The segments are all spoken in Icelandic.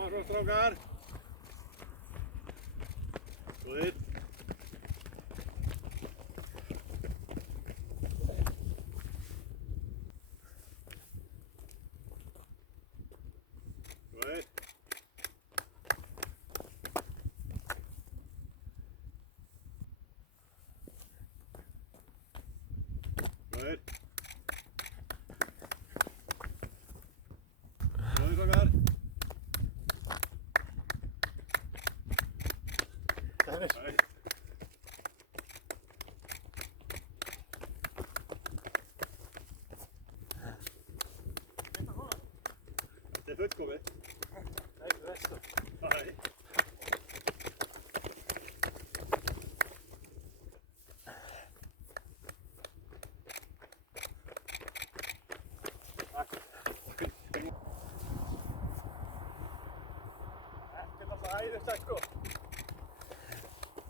Koma svo strákar. Góðir. Góðir. Góðir. Góðir strákar. Góðir. Góðir. Þetta er fullkomið. Nei, vestu. Nei. Þetta er náttúrulega æðislegt sko.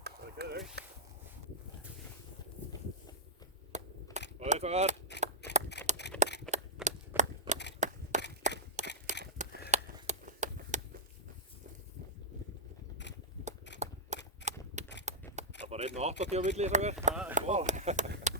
Það er geðveikt. Góðir strákar. Það er bara 1,80 á milli strákar. Já.